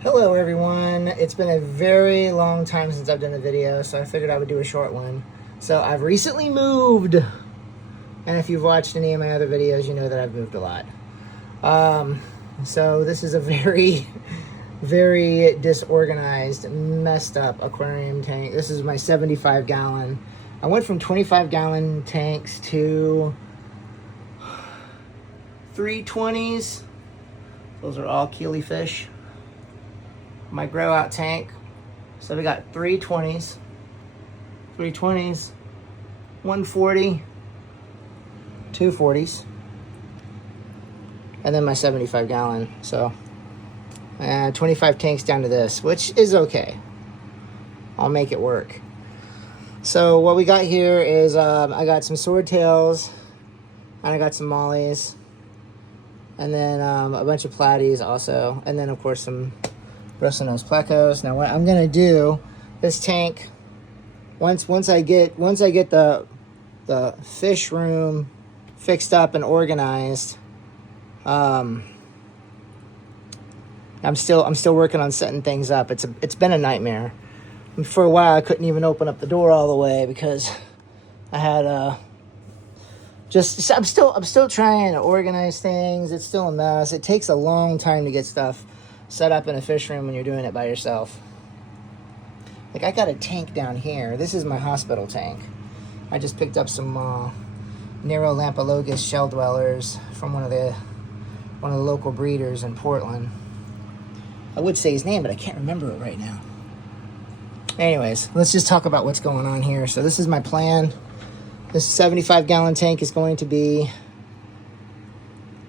Hello everyone, it's been a very long time since I've done a video, so I figured I would do a short one. So I've recently moved, and if you've watched any of my other videos, you know that I've moved a lot. So this is a very, very disorganized, messed up aquarium tank. This is my 75 gallon. I went from 25 gallon tanks to 320s. Those are all keely fish. My grow out tank. So we got 320s, 140, 240s, and then my 75 gallon. So 25 tanks down to this, which is okay. I'll make it work. So what we got here is I got some swordtails, and I got some mollies, and then a bunch of platies also, and then of course some Bristlenose plecos. Now what I'm gonna do, this tank, once I get the fish room fixed up and organized, I'm still working on setting things up. It's been a nightmare. And for a while I couldn't even open up the door all the way because I had I'm still trying to organize things. It's still a mess. It takes a long time to get stuff set up in a fish room when you're doing it by yourself. Like, I got a tank down here. This is my hospital tank. I just picked up some Nerolamphologus shell dwellers from one of the local breeders in Portland. I would say his name, but I can't remember it right now. Anyways, let's just talk about what's going on here. So this is my plan. This 75 gallon tank is going to be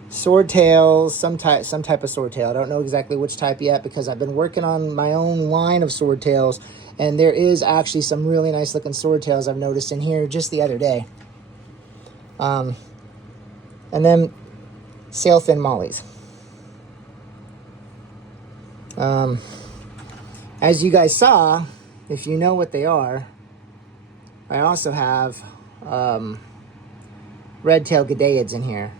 swordtails, some type of swordtail. I don't know exactly which type yet because I've been working on my own line of swordtails, and there is actually some really nice looking swordtails I've noticed in here just the other day. And then sailfin mollies. As you guys saw, if you know what they are, I also have red-tailed gadaids in here.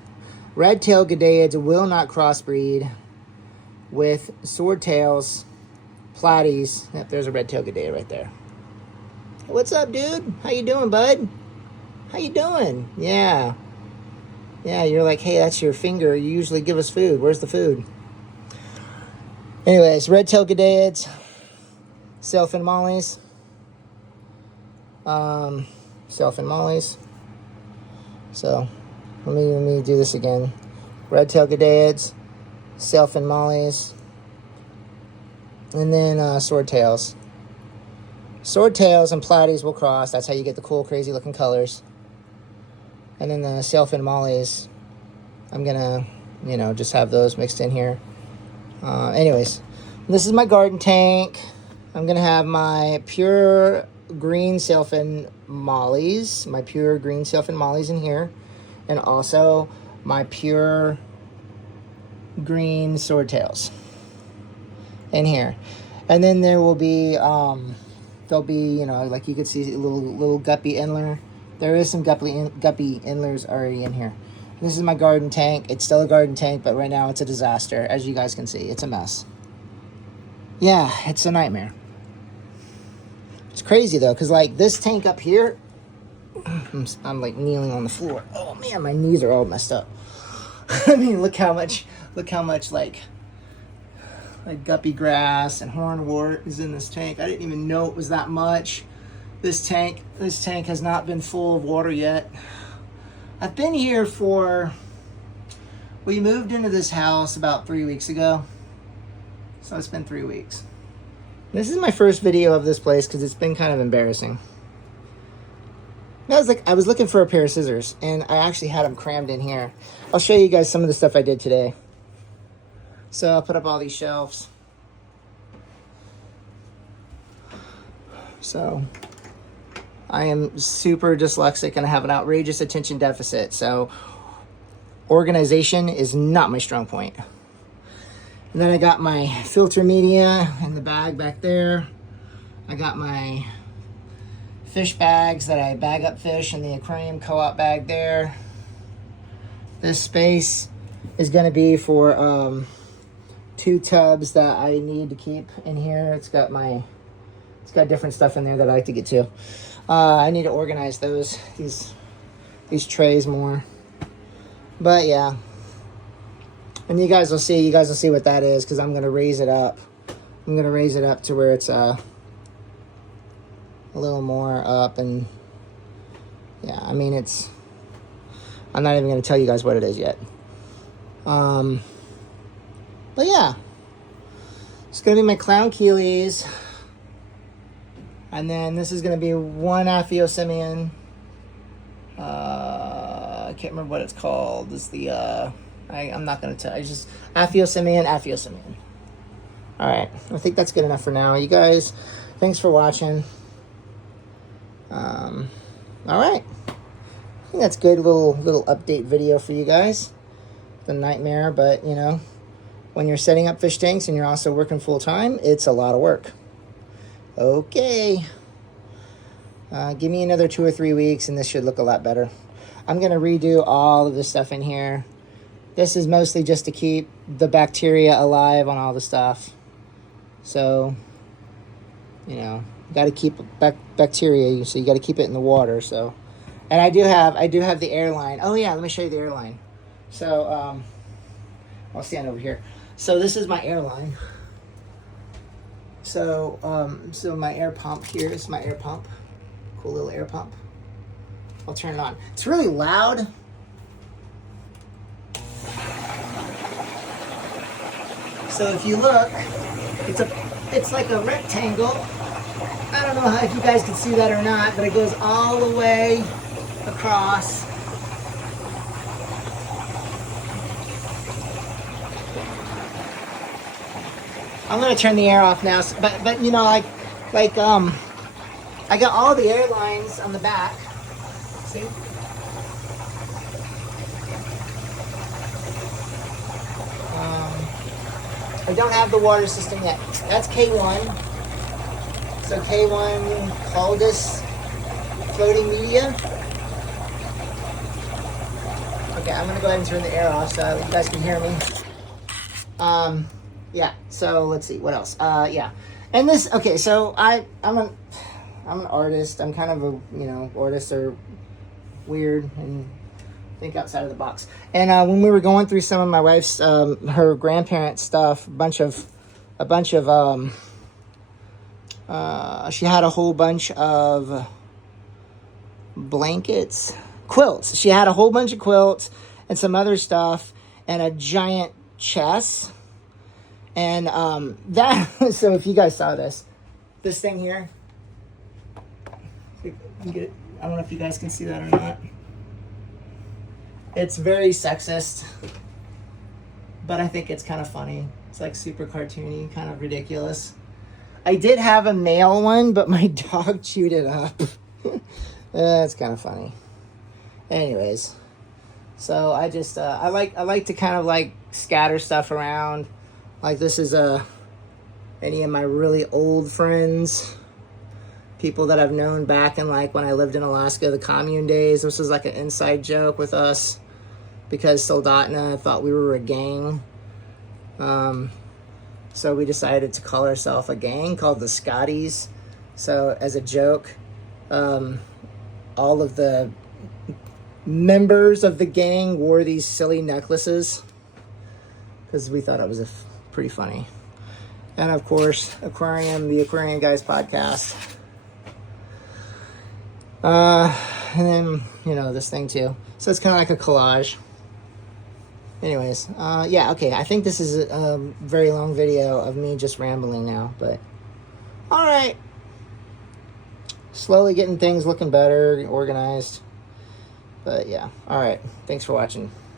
Red-tailed gadaids will not crossbreed with swordtails, platies. Yep, there's a red-tailed gadaid right there. What's up, dude? How you doing, bud? How you doing? Yeah, you're like, hey, that's your finger. You usually give us food. Where's the food? Anyways, red-tailed gadaids, sailfin mollies. Sailfin mollies. So let me do this again. Red-tailed gadaids, sailfin mollies, and then swordtails. Swordtails and platies will cross. That's how you get the cool, crazy looking colors. And then the sailfin mollies, I'm gonna, just have those mixed in here. Anyways, this is my garden tank. I'm gonna have my pure green sailfin mollies, in here, and also my pure green swordtails in here. And then there will be there'll be, like you could see, a little guppy inler. There is some guppy inlers already in here. This is my garden tank. It's still a garden tank, but right now it's a disaster. As you guys can see, it's a mess. Yeah, it's a nightmare. It's crazy though, because like this tank up here, I'm like kneeling on the floor. Oh man, my knees are all messed up. I mean, look how much like guppy grass and hornwort is in this tank. I didn't even know it was that much. This tank has not been full of water yet. I've been here we moved into this house about 3 weeks ago. So it's been 3 weeks. This is my first video of this place because it's been kind of embarrassing. I was looking for a pair of scissors, and I actually had them crammed in here. I'll show you guys some of the stuff I did today. So I'll put up all these shelves. So I am super dyslexic and I have an outrageous attention deficit. So organization is not my strong point. And then I got my filter media in the bag back there. I got my fish bags that I bag up fish in the aquarium co-op bag there. This space is going to be for 2 tubs that I need to keep in here. It's got different stuff in there that I like to get to. I need to organize these trays more. But yeah. And you guys will see what that is, because I'm going to raise it up. I'm going to raise it up to where it's a little more up. And yeah, I mean, I'm not even going to tell you guys what it is yet. But yeah, it's going to be my clown Keeleys. And then this is going to be one Aphyosemion. I can't remember what it's called. It's the, I'm not going to tell. It's just Aphyosemion. All right. I think that's good enough for now. You guys, thanks for watching. All right. I think that's good. Little update video for you guys. The nightmare, but you know, when you're setting up fish tanks and you're also working full time, it's a lot of work. Okay. Give me another 2 or 3 weeks and this should look a lot better. I'm going to redo all of this stuff in here. This is mostly just to keep the bacteria alive on all the stuff. So, you know, got to keep bacteria, so you got to keep it in the water. So, and I do have the airline. Oh yeah, let me show you the airline. So, I'll stand over here. So this is my airline. So, so my air pump here is my air pump. Cool little air pump. I'll turn it on. It's really loud. So if you look, it's like a rectangle. I don't know if you guys can see that or not, but it goes all the way across. I'm gonna turn the air off now, but you know, like I got all the airlines on the back. See? I don't have the water system yet. That's K1. So K1 Caldus floating media. Okay, I'm gonna go ahead and turn the air off so you guys can hear me. Yeah. So let's see what else. Yeah, and this. Okay, so I'm an artist. I'm kind of a artists are weird and think outside of the box. And when we were going through some of my wife's her grandparents' stuff, a bunch of she had a whole bunch of blankets, quilts. She had a whole bunch of quilts and some other stuff and a giant chest. And that, so if you guys saw this thing here, I don't know if you guys can see that or not. It's very sexist, but I think it's kind of funny. It's like super cartoony, kind of ridiculous. I did have a male one, but my dog chewed it up. It's kind of funny. Anyways, so I just I like to kind of like scatter stuff around. Like this is any of my really old friends, people that I've known back in like when I lived in Alaska, the commune days. This was like an inside joke with us because Soldotna thought we were a gang. So we decided to call ourselves a gang called the Scotties. So as a joke, all of the members of the gang wore these silly necklaces because we thought it was pretty funny. And of course, the Aquarium Guys podcast. And then, this thing too. So it's kind of like a collage. Anyways, yeah, okay. I think this is a very long video of me just rambling now, but all right. Slowly getting things looking better, organized. But yeah, all right. Thanks for watching.